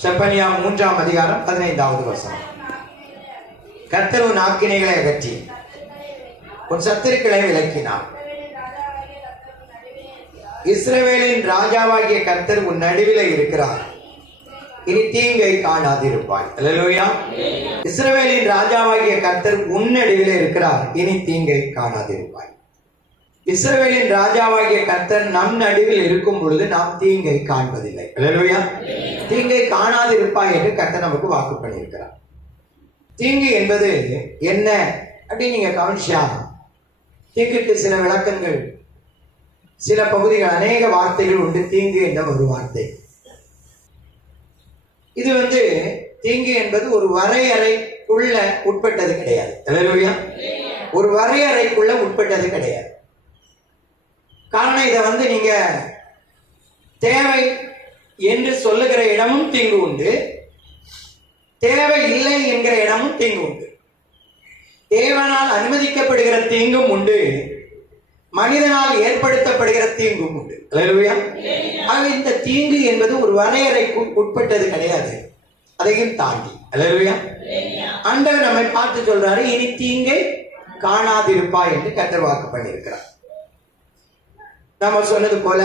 செப்பனியா 3ஆம் அதிகாரம் 15வது வசனம். கர்த்தர் உன் ஆக்கினைகளை அகற்றி உன் சத்துருக்களை விலக்கினார். இஸ்ரவேலின் ராஜாவாகிய கர்த்தர் உன் நடுவில் இருக்கிறார், இனி தீங்கை காணாதிருப்பாய். அல்லேலூயா. இஸ்ரவேலின் ராஜாவாகிய கர்த்தர் உன் நடுவில் இருக்கிறார், இனி தீங்கை காணாதிருப்பாய். இஸ்ரவேலின் ராஜாவாகிய கர்த்தர் நம் நடுவில் இருக்கும் பொழுது நாம் தீங்கை காண்பதில்லை. அல்லேலூயா. தீங்கை காணாதிருப்பாய் என்று கர்த்தர் நமக்கு வாக்கு பண்ணியிருக்கிறார். தீங்கு என்பது என்ன அப்படின்னு நீங்க கவனிச்சா, தீங்குக்கு சில விளக்கங்கள், சில பகுதிகள், அநேக வார்த்தைகள் உண்டு. தீங்கு என்ற ஒரு வார்த்தை, இது தீங்கு என்பது ஒரு வரையறைக்குள்ள உட்பட்டது கிடையாது. அல்லேலூயா. ஒரு வரையறைக்குள்ள உட்பட்டது கிடையாது. காரணம், இதை நீங்க தேவை என்று சொல்லுகிற இடமும் தீங்கு உண்டு, தேவை இல்லை என்கிற இடமும் தீங்கு உண்டு. தேவனால் அனுமதிக்கப்படுகிற தீங்கும் உண்டு, மனிதனால் ஏற்படுத்தப்படுகிற தீங்கும் உண்டு. அல்லேலூயா. ஆக இந்த தீங்கு என்பது ஒரு வரையறைக்கு உட்பட்டது கிடையாது, அதையும் தாண்டி. அல்லேலூயா. ஆண்டவர் நம்மை பார்த்து சொல்றாரு, இனி தீங்கை காணாதிருப்பாய் என்று கர்த்தர் வாக்கு பண்ணியிருக்கிறார். நம்ம சொன்னது போல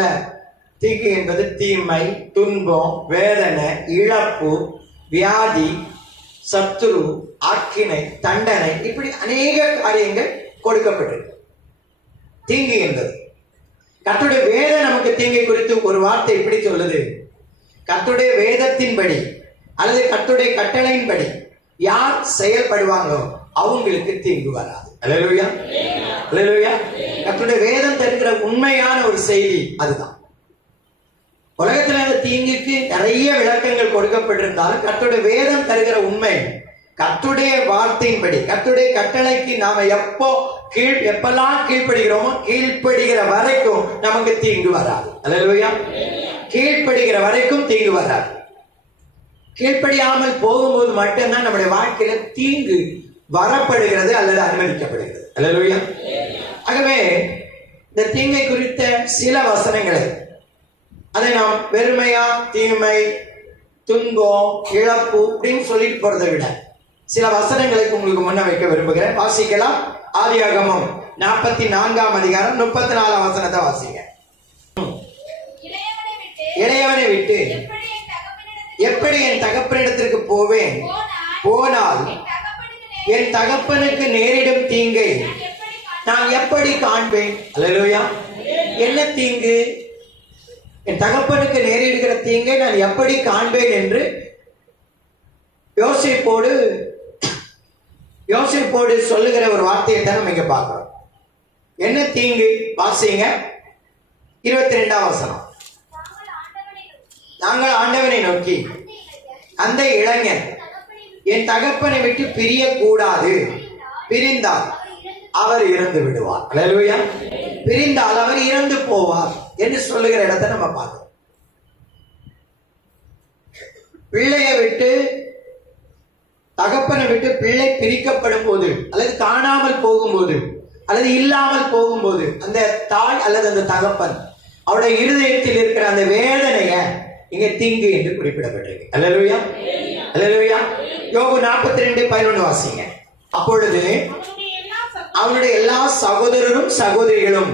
தீங்கு என்பது தீமை, துன்பம், வேதனை, இழப்பு, வியாதி, சத்துரு, ஆக்கினை, தண்டனை, இப்படி அநேக காரியங்கள் கொடுக்கப்பட்டிருக்கு. தீங்கு என்பது கர்த்தருடைய வேதம் நமக்கு தீங்கை குறித்து ஒரு வார்த்தை இப்படி சொல்லுது, கர்த்தருடைய வேதத்தின்படி அல்லது கர்த்தருடைய கட்டளையின்படி யார் செயல்படுவாங்களோ அவங்களுக்கு தீங்கு வராது. அல்லேலூயா. அல்லேலூயா. கர்த்தருடைய வேதம் தருகிற உண்மையான ஒரு செய்தி அதுதான். உலகத்துல அந்த தீங்குக்கு நிறைய விளக்கங்கள் கொடுக்கப்பட்டிருந்தாலும் கர்த்தருடைய வேதம் தருகிற உண்மை, கர்த்தருடைய வார்த்தையின்படி, கர்த்தருடைய கட்டளைக்கு நாம எப்பெல்லாம் கீழ்ப்படுகிறோமோ கீழ்ப்படுகிற வரைக்கும் நமக்கு தீங்கு வராது. அல்லேலூயா. கீழ்ப்படுகிற வரைக்கும் தீங்கு வராது. கீழ்ப்படியாமல் போகும்போது மட்டும்தான் நம்முடைய வாழ்க்கையில தீங்கு வரப்படுகிறது அல்லது அனுமதிக்கப்படுகிறது. அல்லேலூயா. ஆகவே இந்த தீங்கை குறித்த சில வசனங்களை, அதை நாம் வெறுமையா தீமை, துன்பம், இழப்பு அப்படின்னு சொல்லிட்டு போறதை விட சில வசனங்களுக்கு உங்களுக்கு முன்ன வைக்க விரும்புகிறேன். வாசிக்கலாம். ஆதியாகமம் 44ஆம் அதிகாரம் 34ஆம் வசனத்தை வாசிங்க. இளையவனை விட்டு எப்படி என் தகப்பனிடத்திற்கு போவேன், போனால் என் தகப்பனுக்கு நேரிடும் தீங்கை நான் எப்படி காண்பேன். அல்லேலூயா. என்ன தீங்கு? என் தகப்பனுக்கு நேரிடுகிற தீங்கை நான் எப்படி காண்பேன் என்று யோசிப்போடு சொல்லுகிற ஒரு வார்த்தையை தான் நம்ம இங்க பார்க்கிறோம். என்ன தீங்கு? வாசிங்க. 22ஆம் வசனம். நாங்கள் ஆண்டவனை நோக்கி, அந்த இளைஞன் என் தகப்பனை விட்டு பிரியக்கூடாது, பிரிந்தால் அவர் இறந்து விடுவார். அல்லேலூயா. பிரிந்தால் அவர் இறந்து போவார் என்று சொல்லுகிற இடத்தை நம்ம பார்க்கிறோம். பிள்ளையை விட்டு, தகப்பனை விட்டு பிள்ளை பிரிக்கப்படும் போது அல்லது காணாமல் போகும்போது அல்லது இல்லாமல் போகும்போது அந்த தாய் அல்லது அந்த தகப்பன் அவருடைய இருதயத்தில் இருக்கிற அந்த வேதனைய இங்க தீங்கு என்று குறிப்பிடப்பட்டிருக்கு. அல்லேலூயா. அல்லேலூயா. யோபு 42:11 வாசிங்க. அப்பொழுது அவனுடைய எல்லா சகோதரரும் சகோதரிகளும்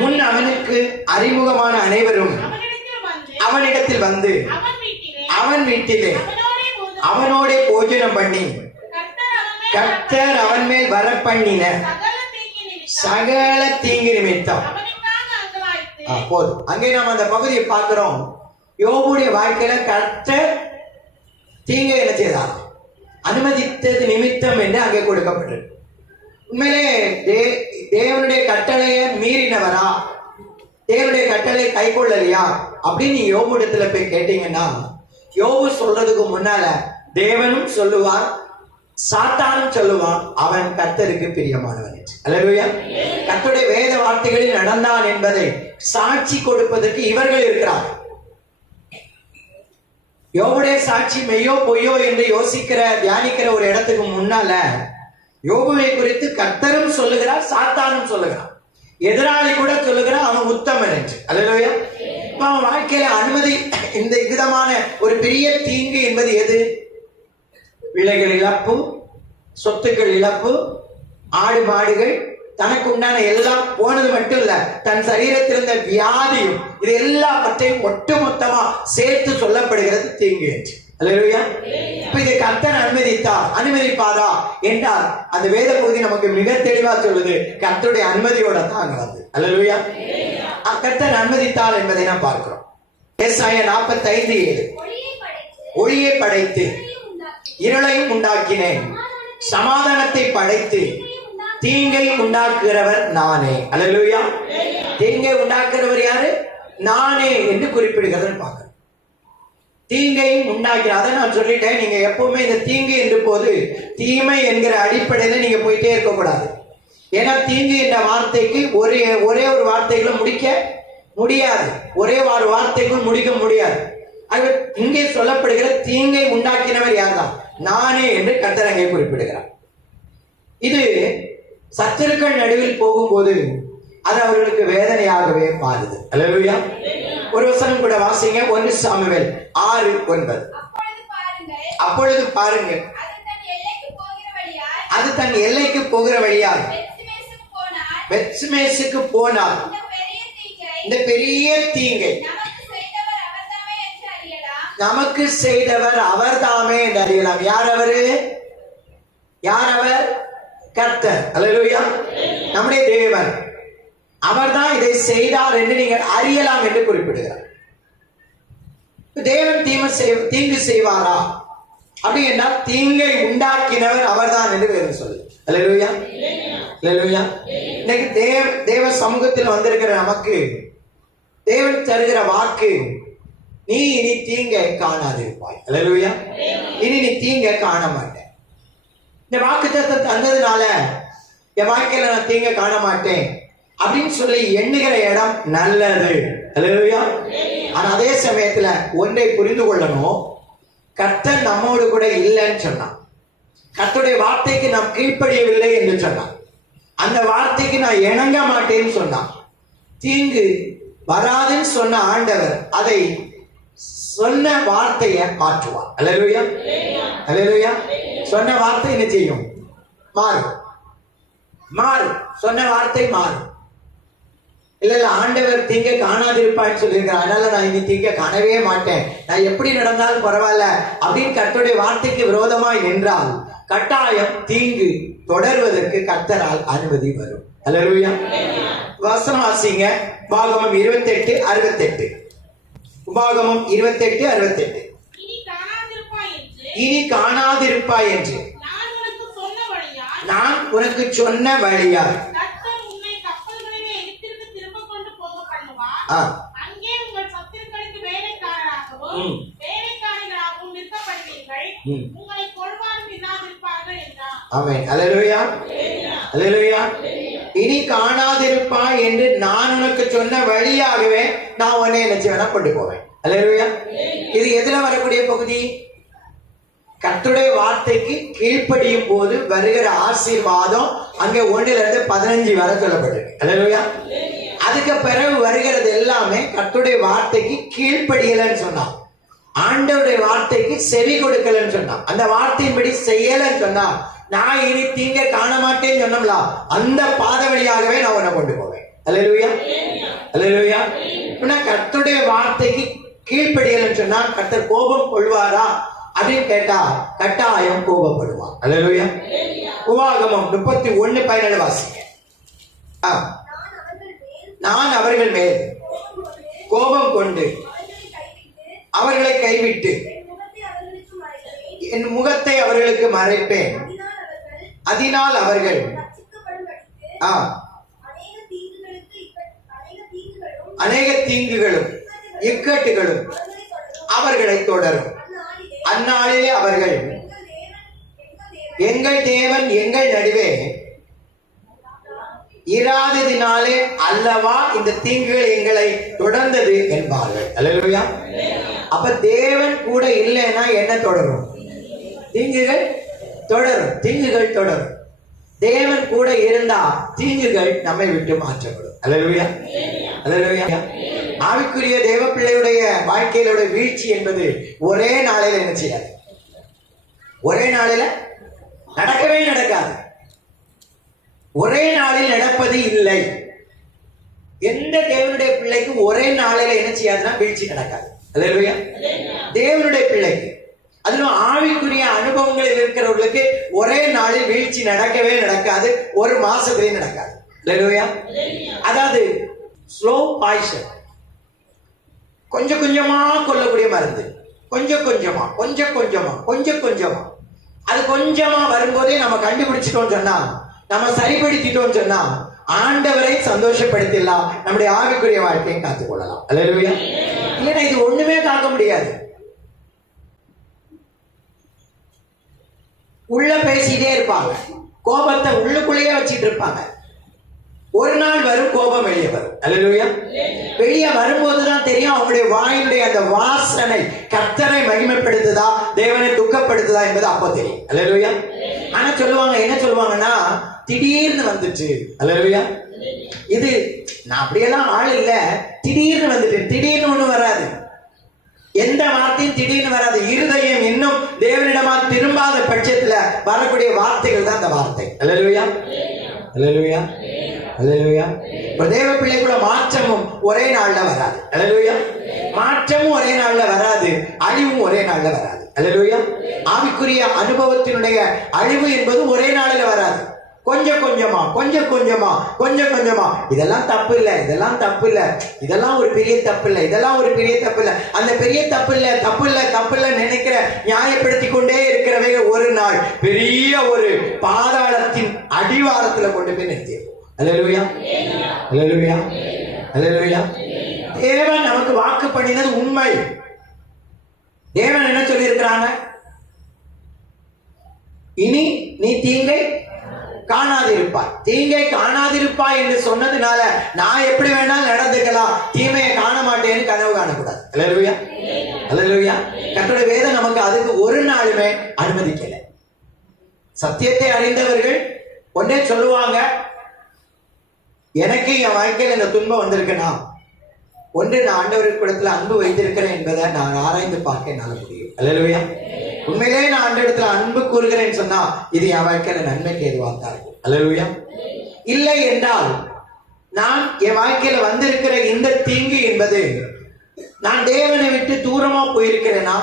முன் அவனுக்கு அறிமுகமான அனைவரும் அவனிடத்தில் வந்து அவன் வீட்டிலே அவனோட போஜனம் பண்ணி கர்த்தர் அவன் மேல் வர பண்ணின சகல தீங்கு நிமித்தம். போதும். அங்கே நாம் அந்த பகுதியை பார்க்கிறோம். யோபுடைய வாழ்க்கையில கர்த்தர் தீங்கை என்ன செய்தார்? அனுமதித்தது நிமித்தம் என்று அங்கே கொடுக்கப்பட்டிருக்கு. உண்மையிலே தேவனுடைய கட்டளையை மீறினவரா, தேவனுடைய கட்டளை கை கொள்ளலையா அப்படின்னு யோபுடத்துல போய் கேட்டீங்கன்னா, யோபு சொல்றதுக்கு முன்னால தேவனும் சொல்லுவார், சாத்தானும் சொல்லுவான், அவன் கர்த்தருக்கு பிரியமானவன் என்று. அல்லேலூயா. கர்த்தருடைய வேத வார்த்தைகளில் நடந்தான் என்பதை சாட்சி கொடுப்பதற்கு இவர்கள் இருக்கிறார். யோபுடைய சாட்சி மெய்யோ பொய்யோ என்று தியானிக்கிற ஒரு இடத்துக்கு முன்னால யோபுவை குறித்து கர்த்தரும் சொல்லுகிறார், சாத்தானும் சொல்லுகிறார், எதிராளி கூட சொல்லுகிறார் அவன் உத்தமன் என்று. அல்லேலூயா. அவன் வாழ்க்கையில அனுமதி இந்த விதமான ஒரு பெரிய தீங்கு என்பது எது? பிள்ளைகள் இழப்பு, சொத்துக்கள் இழப்பு, ஆடு மாடுகள், தனக்கு உண்டான எல்லாம் போனது மட்டும் இல்ல, தன் சரீரத்தில் இருந்த வியாதியும், இது எல்லாவற்றையும் ஒட்டுமொத்தமா சேர்த்து சொல்லப்படுகிறது தீங்கு என்று. அல்லேலூயா. இப்ப இதை கர்த்தர் அனுமதிப்பாரா என்றால் அந்த வேத பகுதி நமக்கு மிக தெளிவா சொல்லுது, கர்த்தருடைய அனுமதியோட தான் வந்து. அல்லேலூயா. கர்த்தர் அனுமதித்தார் என்பதை நாம் பார்க்கிறோம். ஏசாயா 45:7 ஒளியை படைத்து இருளையும் உண்டாக்கினேன், சமாதானத்தை படைத்து தீங்கை உண்டாக்குகிறவர் நானே. அல்லேலூயா. தீங்கை உண்டாக்குறவர் யாரு? நானே என்று குறிப்பிடுகிறது பார்க்கிறோம். தீங்கையும் உண்டாக்கிறார். அதை நான் சொல்லிட்டேன். நீங்க எப்பவுமே இந்த தீங்கு என்று போது தீமை என்கிற அடிப்படையில நீங்க போயிட்டே இருக்கக்கூடாது. ஏன்னா தீங்கு என்ற வார்த்தைக்கு ஒரே ஒரு வார்த்தைகளும் முடிக்க முடியாது, ஒரே ஒரு வார்த்தைக்கும் முடிக்க முடியாது. அது இங்கே சொல்லப்படுகிற தீங்கை உண்டாக்கினவர் யார்தான்? நானே என்று கர்த்தர் அங்கே குறிப்பிடுகிறார். இது சத்துருக்கள் நடுவில் போகும்போது அது அவர்களுக்கு வேதனையாகவே மாறுது. அல்லேலூயா. ஒரு வசனம் கூட வாசிங்க, 1 சாமுவேல் 6:9. அப்பொழுது பாருங்கள், அது தன் எல்லைக்கு போகிற வழியால் பெத்ஷிமேசுக்கு போனார். இந்த பெரிய தீங்கை நமக்கு செய்தவர் அவர்தாமே என்று அறியலாம். யார் அவரு? யார் அவர்? கர்த்தர். அல்லேலூயா. நம்முடைய தேவன், அவர்தான் இதை செய்தார் என்று நீங்கள் அறியலாம் என்று குறிப்பிடுகிறார். தேவன் தீங்கு செய்வாரா அப்படி என்றால் தீங்கை உண்டாக்கினவர் அவர்தான் என்று வேறு சொல்லு. அல்லேலூயா. அல்லேலூயா. இன்னைக்கு தேவ சமூகத்தில் வந்திருக்கிற நமக்கு தேவன் தருகிற வாக்கு, நீ இனி தீங்கை காணாதிருப்பாய். அல்லேலூயா. இனி நீ தீங்கை காண மாட்டேன். இந்த வாக்குத்தத்தத்தை தந்ததுனால என் வாழ்க்கையில நான் தீங்கை காண மாட்டேன் அப்படின்னு சொல்லி எண்ணுகிற இடம் நல்லது. அல்லேலூயா. ஆனா அதே சமயத்துல ஒன்றை புரிந்து கொள்ளணும், கர்த்தர் நம்மோடு கூட இல்லைன்னு சொன்னான். கர்த்தருடைய வார்த்தைக்கு நாம் கீழ்ப்படியவில்லை என்று சொன்னான். அந்த வார்த்தைக்கு நான் இணங்க மாட்டேன்னு சொன்னான். தீங்கு வராதுன்னு சொன்ன ஆண்டவர் அதை சொன்ன வார்த்தையை மாற்றுவார். அல்லேலூயா. அல்லேலூயா. சொன்ன வார்த்தை என்ன செய்யும்? மாறும். சொன்ன வார்த்தை மாறும். இல்ல ஆண்டவர் தீங்கை காணாதிருப்பான்னு சொல்லியிருக்கிறார், அதனால நான் இனி தீங்கை காணவே மாட்டேன், நான் எப்படி நடந்தாலும் பரவாயில்ல அப்படின்னு கர்த்தருடைய வார்த்தைக்கு விரோதமாய் நின்றால் கட்டாயம் தீங்கு தொடர்வதற்கு கர்த்தரால் அனுமதி வரும். அல்லேலூயா. வசனம் வாசிங்க, உபாகமம் 28:68. உபாகமம் 28:68. இனி காணாதிருப்பாய் என்று நான் உனக்கு சொன்ன வழியால் ஆமென். அல்லேலூயா. அல்லேலூயா. இனி காணாதிருப்பாய் என்று நான் உனக்கு சொன்ன வழியாகவே நான் உன்னை நினைச்சு வேணா கொண்டு போவேன். அல்லேலூயா. இது எதுல வரக்கூடிய பகுதி? கர்த்தருடைய வார்த்தைக்கு கீழ்ப்படியும் போது வருகிற ஆசீர்வாதம் அங்கே 1-15 வரை சொல்லப்பட்டிருக்கு. அல்லேலூயா. அதுக்கு பிறகு வருகிறது எல்லாமே கர்த்தருடைய வார்த்தைக்கு கீழ்ப்படியலன்னு சொன்னான், ஆண்டவருடைய வார்த்தைக்கு செவி கொடுக்கலன்னு சொன்னான், அந்த வார்த்தையின்படி செய்யலன்னு சொன்னா நான் இனி தீங்க காண மாட்டேன்னு சொன்னோம்ல, அந்த பாத வழியாகவே நான் உன்னை கொண்டு போவேன். அல்லேலூயா. அல்லேலூயா. கர்த்தருடைய வார்த்தைக்கு கீழ்ப்படியலன்னு சொன்னா கர்த்தர் கோபம் கொள்வாரா அப்படின்னு கேட்டா கட்டாயம் கோபப்படுவான். அல்லேலூயா. உபாகமம் 31:17 வாசிங்க. நான் அவர்கள் மேல் கோபம் கொண்டு அவர்களை கைவிட்டு என் முகத்தை அவர்களுக்கு மறைப்பேன், அதனால் அவர்கள் அநேக தீங்குகளும் இக்கட்டுகளும் அவர்களை தொடரும். அந்நாளிலே அவர்கள் எங்கள் தேவன் எங்கள் நடுவே இராததினாலே அல்லவா இந்த தீங்குகள் எங்களை தொடர்ந்தது என்பார்கள். அல்லேலூயா. அப்ப தேவன் கூட இல்லைன்னா என்ன தொடரும்? தீங்குகள் தொடரும். தீங்குகள் தொடரும். தேவன் கூட இருந்தா தீங்குகள் நம்மை விட்டு மாற்றப்படும். அல்லேலூயா. அல்லேலூயா. ஆவிக்குரிய தேவ பிள்ளையுடைய வாழ்க்கையிலுடைய வீழ்ச்சி என்பது ஒரே நாளில் என்ன செய்யாது? ஒரே நாளில நடக்கவே நடக்காது. ஒரே நாளில் நடப்பது இல்லை. எந்த தேவனுடைய பிள்ளைக்கு ஒரே நாளில என்ன செய்யாதுன்னா வீழ்ச்சி நடக்காது. அல்லேலூயா. தேவனுடைய பிள்ளைக்கு, அதிலும் ஆவிக்குரிய அனுபவங்களில் இருக்கிறவர்களுக்கு ஒரே நாளில் வீழ்ச்சி நடக்கவே நடக்காது. ஒரு மாசத்திலே நடக்காது. அல்லேலூயா. அதாவது ஸ்லோ பாய்சன், கொஞ்சம் கொஞ்சமா கொல்லக்கூடிய மருந்து. கொஞ்சம் கொஞ்சமா கொஞ்சம் கொஞ்சமா கொஞ்சம் கொஞ்சமா அது கொஞ்சமா வரும்போதே நம்ம கண்டுபிடிச்சிட்டோம் சொன்னா, நம்ம சரிப்படுத்திட்டோம் சொன்னா, ஆண்டவரை சந்தோஷப்படுத்திடலாம், நம்முடைய ஆவிக்குரிய வாழ்க்கையை காத்துக்கொள்ளலாம். அல்லேலூயா. இல்லைன்னா இது ஒண்ணுமே காக்க முடியாது. உள்ள பேசிட்டே இருப்பாங்க, கோபத்தை உள்ளுக்குள்ளேயே வச்சிட்டு இருப்பாங்க. ஒரு நாள் வரும், கோபம் வெளியே வரும். அல்லேலூயா. வெளியே வரும்போதுதான் தெரியும் அவங்களுடைய வாயினுடைய அந்த வாசனை கர்த்தரை மகிமைப்படுத்துதா தேவனை துக்கப்படுத்துதா என்பது அப்போ தெரியும். அல்லேலூயா. ஆனா சொல்லுவாங்க, என்ன சொல்லுவாங்கன்னா, திடீர்னு வந்துச்சு. அல்லேலூயா. இது நான் அப்படியெல்லாம் ஆள் இல்ல, திடீர்னு வந்துட்டு. திடீர்னு ஒண்ணு வராது, எந்த வார்த்தையும் திடீர்னு வராது. இருதயம் இன்னும் தேவனிடமா திரும்பாத பட்சத்துல வரக்கூடிய வார்த்தைகள் தான் அந்த வார்த்தை. அல்லேலூயா. அல்லேலூயா. அல்லேலூயா. தேவ பிள்ளைக்குள்ள மாற்றமும் ஒரே நாள்ல வராது. அல்லேலூயா. மாற்றமும் ஒரே நாள்ல வராது, அழிவும் ஒரே நாள்ல வராது. அல்லேலூயா. ஆவிக்குரிய அனுபவத்தினுடைய அழிவு என்பது ஒரே நாளில் வராது. கொஞ்சம் கொஞ்சமா கொஞ்சம் கொஞ்சமா கொஞ்சம் கொஞ்சமா. இதெல்லாம் தப்பு இல்லை, இதெல்லாம் தப்பு இல்லை, இதெல்லாம் ஒரு பெரிய தப்பு இல்லை, இதெல்லாம் ஒரு பெரிய தப்பு இல்லை, அந்த பெரிய தப்பு இல்லை தப்பு இல்லை தப்பு இல்லை நினைக்கிற நியாயப்படுத்தி கொண்டே இருக்கிறவை ஒரு நாள் பெரிய ஒரு பாதாளத்தின் அடிவாரத்துல கொண்டு போய் நிறுத்திடுவோம். அல்லேலூயா. அல்லேலூயா. அல்லேலூயா. தேவன் நமக்கு வாக்கு பண்ணினது உண்மை. தேவன் என்ன சொல்லி இருக்கிறாங்க? இனி நீ தீங்கை காணாதிருப்பாய். தீங்கை காணாதிருப்பாய் என்று சொன்னதுனால நான் எப்படி வேணாலும் நடந்துக்கலாம், தீமையை காண மாட்டேன்னு கனவு காணக்கூடாது. அல்லேலூயா. அல்லேலூயா. கர்த்தருடைய வேதம் நமக்கு அதுக்கு ஒரு நாளுமே அனுமதிக்கல. சத்தியத்தை அறிந்தவர்கள் ஒன்றே சொல்லுவாங்க, எனக்கு என் வாழ்க்கையில் இந்த துன்பம் வந்திருக்குன்னா ஒன்று நான் ஆண்டவருக்கு இடத்துல அன்பு வைத்திருக்கிறேன் என்பதை நான் ஆராய்ந்து பார்க்க என்னால் முடியும். அல்லேலூயா. உண்மையிலே நான் ஆண்டவரிடத்துல அன்பு கூறுகிறேன்னு சொன்னா இது என் வாழ்க்கையில நன்மைக்கு எதுவாக தான் இருக்கும். அல்லேலூயா. இல்லை என்றால் நான் என் வாழ்க்கையில வந்திருக்கிற இந்த தீங்கு என்பது நான் தேவனை விட்டு தூரமா போயிருக்கிறேனா,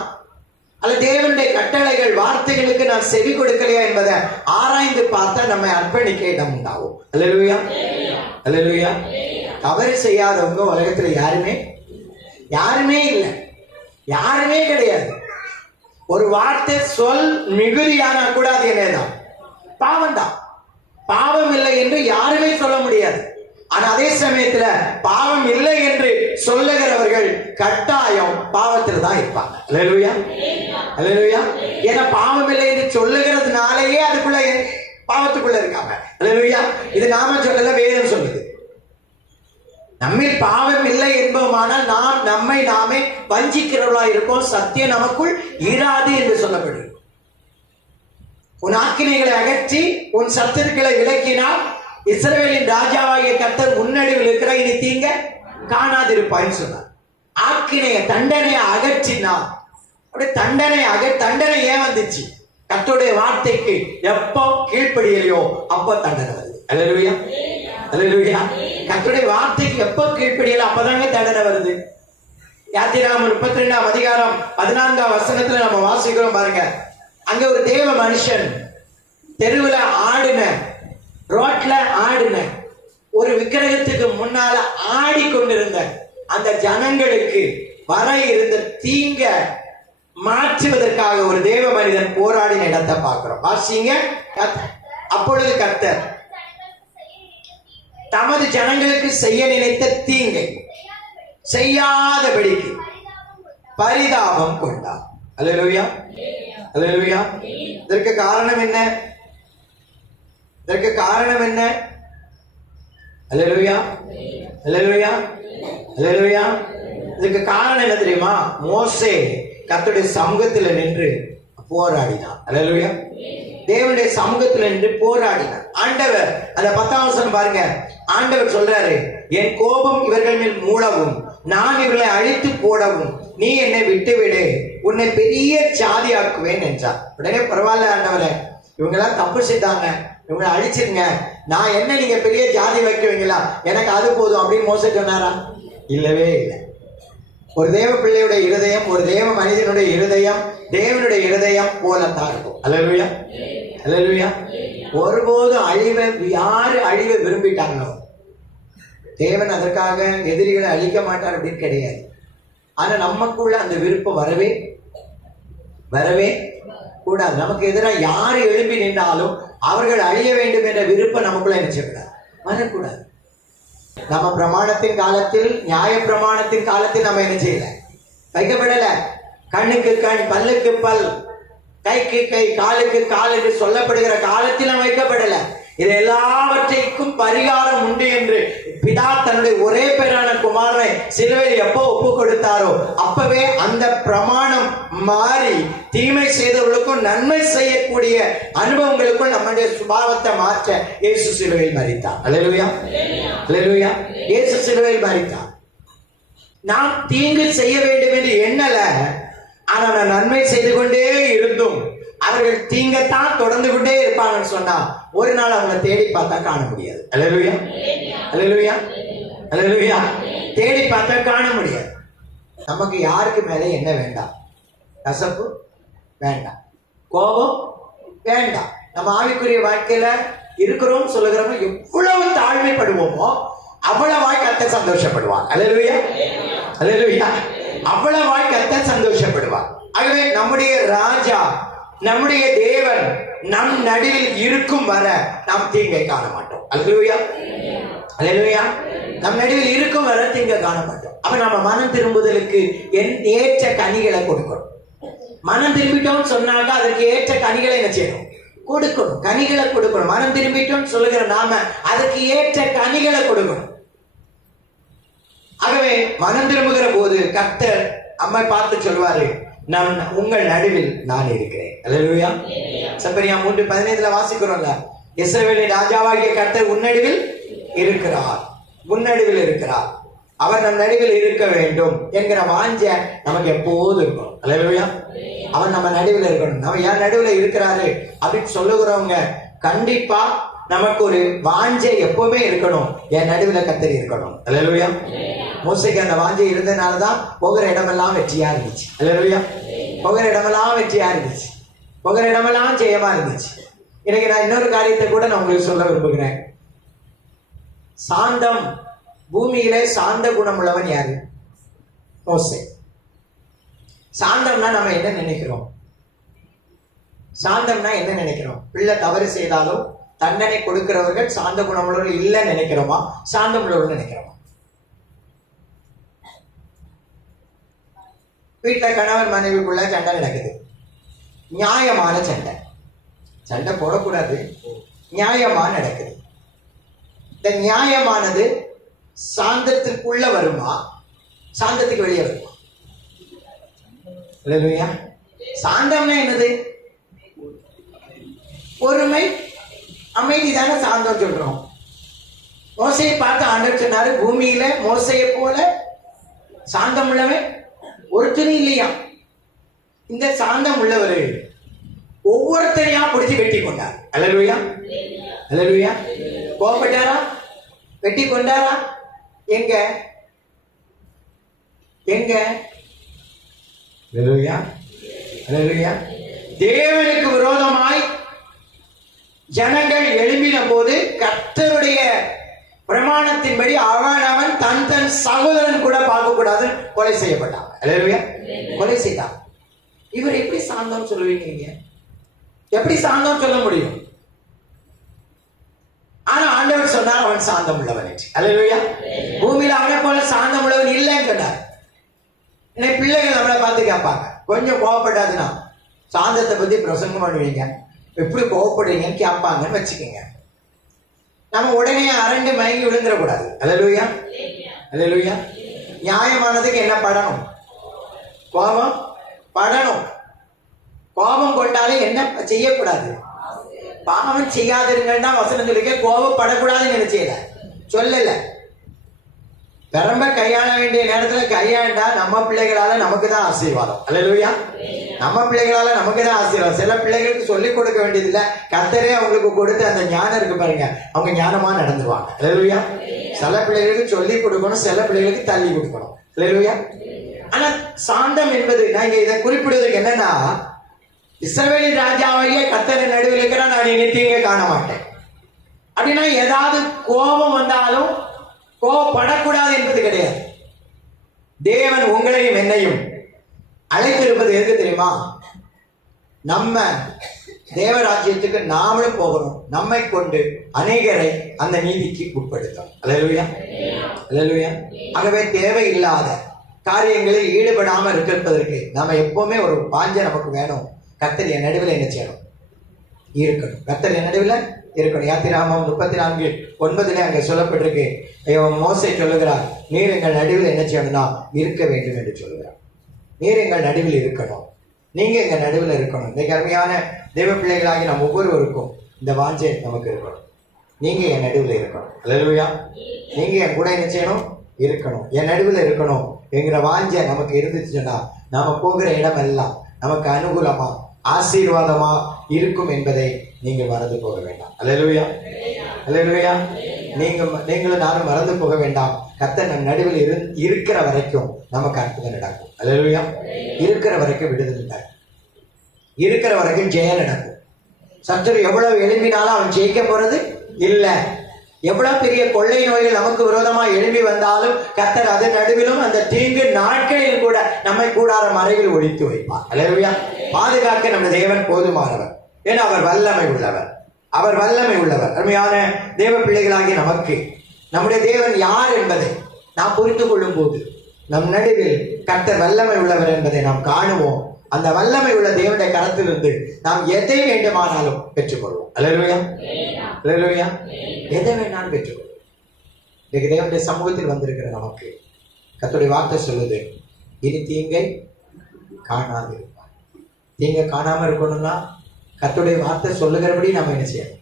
அல்ல தேவனுடைய கட்டளைகள் வார்த்தைகளுக்கு நான் செவி கொடுக்கலையா என்பதை ஆராய்ந்து பார்த்தா நம்மை அர்ப்பணிக்க இடம் உண்டாகும். அல்லேலூயா. அல்லேலூயா. தவறு செய்யாதவங்க உலகத்துல யாருமே இல்லை, யாருமே கிடையாது. ஒரு வார்த்தை சொல் மிகுதியானா கூட அது என்னதான்? பாவம் தான். பாவம் இல்லை என்று யாருமே சொல்ல முடியாது. ஆனா அதே சமயத்துல பாவம் இல்லை என்று சொல்லுகிறவர்கள் கட்டாயம் பாவத்தில் தான் இருப்பாங்க. அல்லேலூயா. அல்லேலூயா. ஏன்னா பாவம் இல்லை என்று சொல்லுகிறதுனாலேயே அதுக்குள்ள பாவத்துக்குள்ள இருக்காங்க. அல்லேலூயா. இது நாம சொல்லல, வேதம் சொல்லுது. நம்மில் பாவம் இல்லை என்போமானால் நாம் நம்மை நாமே வஞ்சிக்கிறவர்களா இருப்போம், சத்தியம் நமக்குள் இராது என்று சொல்லப்படுது. உன் ஆக்கினைகளை அகற்றி உன் சத்துருக்களை விலக்கினால் இஸ்ரவேலின் ராஜாவாகிய கர்த்தர் முன்னடிவில் இருக்கிற இனி தீங்க காணாதிருப்பாய்ன்னு சொன்னார். ஆக்கினைய தண்டனையை அகற்றினா, அப்படியே தண்டனை ஏன் வந்துச்சு? கர்த்தருடைய வார்த்தைக்கு எப்போ கீழ்ப்படியலையோ அப்போ தண்டனை வருது. அல்லேலூயா. அல்லேலூயா. கர்த்தருடைய வார்த்தைக்கு எப்போ கீழ்ப்படியல அப்பதாங்க தண்டனை வருது. யாத்திராகமம் 32ஆம் அதிகாரம் 14ஆம் வசனத்துல நம்ம வாசிக்கிறோம் பாருங்க. அங்க ஒரு தேவ மனுஷன் தெருவுல ரோட்ல ஆடின ஒரு விக்கிரகத்துக்கு முன்னால ஆடிக்கொண்டிருந்த அந்த ஜனங்களுக்கு வர இருந்த தீங்க மாற்றுவதற்காக ஒரு தேவ மனிதன் போராடின இடத்தை பார்க்கிறோம். வாசிங்க. அப்பொழுது கர்த்தர் தமது ஜனங்களுக்கு செய்ய நினைத்த தீங்கை செய்யாதபடிக்கு பரிதாபம் கொண்டார். அல்லேலூயா. அல்லேலூயா. இதற்கு காரணம் என்ன? இதற்கு காரணம் என்ன? அல்லேலூயா. அல்லேலூயா. அல்லேலூயா. இதுக்கு காரணம் என்ன தெரியுமா? மோசே கர்த்தருடைய சமூகத்தில் நின்று போராடினார். அல்லேலூயா. தேவனுடைய சமூகத்தில் நின்று போராடினார். ஆண்டவர் அந்த 10ஆம் வசனம் பாருங்க. ஆண்டவர் சொல்றாரு, என் கோபம் இவர்கள் மேல் மூளவும் நான் இவர்களை அழித்து போடவும் நீ என்னை விட்டுவிடு, உன்னை பெரிய ஜாதி ஆக்குவேன் என்றார். உடனே பரவாயில்ல ஆண்டவரே, இவங்கெல்லாம் தப்பு செய்தாங்க, இவங்களை அழிச்சிருங்க, நான் என்ன நீங்க பெரிய ஜாதி வைக்குவீங்களா, எனக்கு அது போதும் அப்படின்னு மோசே சொன்னாரா? இல்லவே இல்லை. ஒரு தேவ பிள்ளையுடைய இருதயம், ஒரு தேவ மனிதனுடைய இருதயம் தேவனுடைய இருதயம் போலத்தான் இருக்கும். அல்லேலூயா, அல்லேலூயா. ஒருபோதும் யாரு அழிவை விரும்பிட்டாங்களோ தேவன் அதற்காக எதிரிகளை அழிக்க மாட்டார் அப்படின்னு கிடையாது. ஆனா நமக்குள்ள அந்த விருப்பம் வரவே கூடாது. நமக்கு எதிராக யாரு எழுப்பி நின்றாலும் அவர்கள் அழிய வேண்டும் என்ற விருப்பம் நமக்குள்ள நினைச்சக்கூடாது, வரக்கூடாது. நம்ம பிரமாணத்தின் காலத்தில், நியாய பிரமாணத்தின் காலத்தில் நம்ம என்ன செய்யல, வைக்கப்படல. கண்ணுக்கு கண், பல்லுக்கு பல், கைக்கு கை, காலுக்கு கால் என்று சொல்லப்படுகிற காலத்தில் நம்ம வைக்கப்படல. இது எல்லாவற்றைக்கும் பரிகாரம் உண்டு என்று பிதா தன்னுடைய ஒரே பேரான குமாரனை சிலுவையில் எப்போ ஒப்பு கொடுத்தாரோ அப்பவே அந்த பிரமாணம் மாறி தீமை செய்தவர்களுக்கும் நன்மை செய்யக்கூடிய அனுபவங்களுக்கும் நம்முடைய சுபாவத்தை மாற்ற இயேசு சிலுவையில் மரித்தார். அல்லேலூயா, அல்லேலூயா. இயேசு சிலுவையில் மரித்தார். நாம் தீங்கு செய்ய வேண்டும் என்று எண்ணல, ஆனா நான் நன்மை செய்து கொண்டே இருந்தும் அவர்கள் தீங்கத்தான் தொடர்ந்து கொண்டே இருப்பாங்கன்னு சொன்னா ஒரு நாள் அவங்களை தேடி பார்த்தா காண முடியாது. அல்லேலூயா, அல்லேலூயா, அல்லேலூயா. தேடி பார்த்தா காண முடியாது. நமக்கு யாருக்கு மேலே என்ன வேண்டாம்? கசப்பு வேண்டாம், கோபம் வேண்டாம். நம்ம ஆவிக்குரிய வாழ்க்கையில இருக்கிறோம் சொல்லுகிறோம், எவ்வளவு தாழ்மைப்படுவோமோ அவ்வளவாய் கர்த்தர் சந்தோஷப்படுவார். அல்லேலூயா, அல்லேலூயா. அவ்வளவாய் கர்த்தர் சந்தோஷப்படுவார். ஆகவே நம்முடைய ராஜா, நம்முடைய தேவன் நம் நடுவில் இருக்கும் வர நாம் தீங்கை காண மாட்டோம். அல்லேலூயா, அல்லேலூயா. நம் நடுவில் இருக்கும் வர தீங்கை காண மாட்டோம். அப்ப நம்ம மனம் திரும்புதலுக்கு ஏற்ற கனிகளை கொடுக்கணும். மனம் திரும்பிட்டோம் சொன்னாங்க, அதற்கு ஏற்ற கனிகளை என்ன செய்யணும்? கொடுக்கணும், கனிகளை கொடுக்கணும். மனம் திரும்பிட்டோம் சொல்லுகிற நாம அதற்கு ஏற்ற கனிகளை கொடுக்கணும். ஆகவே மனம் திரும்புகிற போது கர்த்தர் அம்மை பார்த்து சொல்வாரு, நான் உங்கள் நடுவில் நான் இருக்கிறேன். அல்லேலூயா. சப்பரியா 3:15 வாசிக்கிறோம்ல, இஸ்ரவேலின் ராஜாவாகிய கர்த்தர் உன்னடுவில் இருக்கிறார், உன்னடுவில் இருக்கிறார், அவர் நம் நடுவில் இருக்க வேண்டும் என்கிற வாஞ்ச நமக்கு எப்போதும் இருக்கணும். அல்லேலூயா. அவர் நம்ம நடுவில் இருக்கணும். நம்ம யார் நடுவில் இருக்கிறாரு அப்படின்னு சொல்லுகிறவங்க கண்டிப்பா நமக்கு ஒரு வாஞ்சை எப்பவுமே இருக்கணும், என் நடுவில் கர்த்தர் இருக்கணும். அல்லேலூயா. மோசேக்கு அந்த வாஞ்சை இருந்ததுனாலதான் போகிற இடமெல்லாம் வெற்றியா இருந்துச்சு. அல்லேலூயா. போகிற இடமெல்லாம் வெற்றியா இருந்துச்சு, போகிற இடமெல்லாம் ஜெயமா இருந்துச்சு. இன்னைக்கு நான் இன்னொரு காரியத்தை கூட நான் உங்களுக்கு சொல்ல விரும்புகிறேன். சாந்தம், பூமியிலே சாந்த குணம் உள்ளவன் யாரு? மோசே. சாந்தம்னா நம்ம என்ன நினைக்கிறோம்? சாந்தம்னா என்ன நினைக்கிறோம்? பிள்ளை தவறு செய்தாலும் தண்டனை கொடுக்கிறவர்கள் சாந்த குணம் உள்ளவர்கள் இல்லைன்னு நினைக்கிறோமா, சாந்தம் உள்ளவர்கள் நினைக்கிறோமா? வீட்டுல கணவன் மனைவிக்குள்ள சண்டை நடக்குது, நியாயமான சண்டை, சண்டை போடக்கூடாது, நியாயமா நடக்குது. இந்த நியாயமானது சாந்தத்திற்குள்ள வருமா, சாந்தத்துக்கு வெளியே வருமா? இல்லையா? சாந்தம்னா என்னது? பொறுமை, அமைதி தானே சாந்தம் சொல்றோம். மோசையை பார்த்து ஆண்டவர் சொன்னாரு, பூமியில மோசையை போல சாந்தம் உள்ளவன் ஒருத்தரும் இல்லையா. இந்த சாந்தம் உள்ளவர்கள் ஒவ்வொருத்தரையா பிடிச்சி வெட்டி கொண்டார். அல்லேலூயா, அல்லேலூயா. கோபப்பட்டாரா? வெட்டி கொண்டாரா? எங்க எங்க? அல்லேலூயா, அல்லேலூயா. தேவனுக்கு விரோதமாய் ஜனங்கள் எழும்பின போது கர்த்தருடைய பிரமாணத்தின்படி அவன் தன் தன் சகோதரன் கூட பார்க்க கூடாது கொலை செய்யப்பட்டான். அல்லேலூயா. கொலை செய்தான். இவர் எப்படி சாந்தம் சொல்லுவீங்க? எப்படி சாந்தம் சொல்ல முடியும்? ஆனா ஆண்டவர் சொன்னார் அவன் சாந்தம் உள்ளவன். அல்லேலூயா. பூமியில அவனை போல சாந்தம் உள்ளவன் இல்லைன்னு சொன்னார். இன்னைக்கு பிள்ளைகள் நம்மளை பார்த்து கேட்பாங்க, கொஞ்சம் கோவப்படாதுன்னா சாந்தத்தை பத்தி பிரசங்கம் பண்ணுவீங்க, எப்படி கோவப்படுறீங்கன்னு கேட்பாங்கன்னு வச்சுக்கோங்க. நம்ம உடனே அரண்டு மயங்கி விழுந்துடக்கூடாது. அல்லேலூயா, அல்லேலூயா. நியாயமானதுக்கு என்ன படணும்? கோபம் படணும். கோபம் கொண்டாலே என்ன செய்யக்கூடாது? பாவம் செய்யாதிருங்கன்னா வசனம் சொல்லிக்க, கோபப்படக்கூடாதுன்னு என்ன செய்யல சொல்லல. பெரம்ப கையாள வேண்டிய நேரத்துல கையாண்டா நம்ம பிள்ளைகளால நமக்கு தான் ஆசீர்வாதம். அல்லேலூயா. நம்ம பிள்ளைகளால நமக்கு தான் ஆசீர்வாதம். சில பிள்ளைகளுக்கு சொல்லிக் கொடுக்க வேண்டியது இல்லை, கர்த்தரே அவங்களுக்கு கொடுத்து அந்த ஞானம் இருக்கு பாருங்க, அவங்க ஞானமா நடந்துருவாங்க. அல்லேலூயா. சில பிள்ளைகளுக்கு சொல்லிக் கொடுக்கணும், சில பிள்ளைகளுக்கு தள்ளி கொடுக்கணும். அல்லேலூயா. ஆனா சாந்தம் என்பது நான் இங்க இதை குறிப்பிடுவதற்கு என்னன்னா, இஸ்ரவேலின் ராஜாவாகிய கர்த்தரின் நடுவில் இருக்கிற நான் இனி தீங்கை காண மாட்டேன் அப்படின்னா, ஏதாவது கோபம் வந்தாலும் கோபப்படக்கூடாது என்பது கிடையாது. தேவன் உங்களையும் என்னையும் அழைத்திருப்பது எதுக்கு தெரியுமா? நம்ம தேவராஜ்யத்துக்கு நாமளும் போகணும், நம்மை கொண்டு அநேகரை அந்த நீதிக்கு உட்படுத்தும். அல்லேலூயா. அல்லேலூயா. ஆகவே தேவையில்லாத காரியங்களில் ஈடுபடாமல் இருப்பதற்கு நாம எப்பவுமே ஒரு வாஞ்சை நமக்கு வேணும். கர்த்தர் என் நடுவில் என்ன செய்யணும்? இருக்கணும். கர்த்தர் என் நடுவில் இருக்கணும். யாத்திராகமம் 34:9 அங்கே சொல்லப்பட்டிருக்கு. மோசே சொல்லுகிறார், நீர் எங்கள் நடுவில் என்ன செய்யணும்னா இருக்க வேண்டும் என்று சொல்லுகிறார். நீர் எங்கள் நடுவில் இருக்கணும், நீங்க எங்க நடுவில் இருக்கணும். இன்னைக்கு அருமையான தெய்வ பிள்ளைகளாகி நம்ம ஒவ்வொருவருக்கும் இந்த வாஞ்சை நமக்கு இருக்கணும். நீங்க என் நடுவில் இருக்கணும். அல்லேலூயா. நீங்க என் கூட என்ன செய்யணும்? இருக்கணும், என் நடுவில் இருக்கணும் என்கிற வாஞ்சை நமக்கு இருந்துச்சுன்னா நாம போகிற இடம் எல்லாம் நமக்கு அனுகூலமா ஆசீர்வாதமா இருக்கும் என்பதை நீங்கள் மறந்து போக வேண்டாம். அல்லேலூயா. அல்லேலூயா. நீங்களும் நானும் மறந்து போக வேண்டாம். கர்த்தர் நம் நடுவில் இருக்கிற வரைக்கும் நமக்கு அற்புதம் நடக்கும். அல்லேலூயா. இருக்கிற வரைக்கும் விடுதலை நடக்கும், இருக்கிற வரைக்கும் ஜெயம் நடக்கும். சத்துரு எவ்வளவு எழும்பினாலும் அவன் ஜெயிக்க போறது இல்லை. எவ்வளவு பெரிய கொள்ளை நோய்கள் நமக்கு விரோதமா எழும்பி வந்தாலும் கர்த்தர் அதன் நடுவிலும் அந்த தீங்கு நாட்களில் கூட நம்மை கூடார மறைவில் ஒழித்து வைப்பார். அல்லேலூயா. பாதுகாக்க நம்ம தேவன் போதுமானவர். ஏன்னா அவர் வல்லமை உள்ளவர், அவர் வல்லமை உள்ளவர். அருமையான தேவ பிள்ளைகளாகி நமக்கு நம்முடைய தேவன் யார் என்பதை நாம் புரிந்து கொள்ளும் போது நம் நடுவில் கர்த்தர் வல்லமை உள்ளவர் என்பதை நாம் காணுவோம். அந்த வல்லமை உள்ள தேவனுடைய கரத்திலிருந்து நாம் எதை வேண்டுமானாலும் பெற்றுக்கொள்வோம். அல்லேலூயா. அல்லேலூயா. எதை வேணாலும் பெற்றுக்கொள்வோம். இன்னைக்கு தேவனுடைய சமூகத்தில் வந்திருக்கிற நமக்கு கர்த்தருடைய வார்த்தை சொல்லுது, இனி தீங்கை காணாதிருப்பார். தீங்கை காணாம இருக்கணும்னா கர்த்தருடைய வார்த்தை சொல்லுகிறபடி நம்ம என்ன செய்யணும்?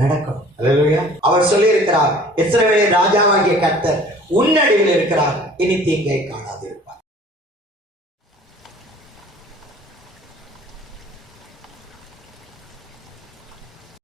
நடக்கணும். அல்லேலூயா. அவர் சொல்லி இருக்கிறார், இஸ்ரவேலின் ராஜாவாகிய கர்த்தர் உன்னடியில் இருக்கிறார், இனி தீங்கை காணாதிருப்பார்.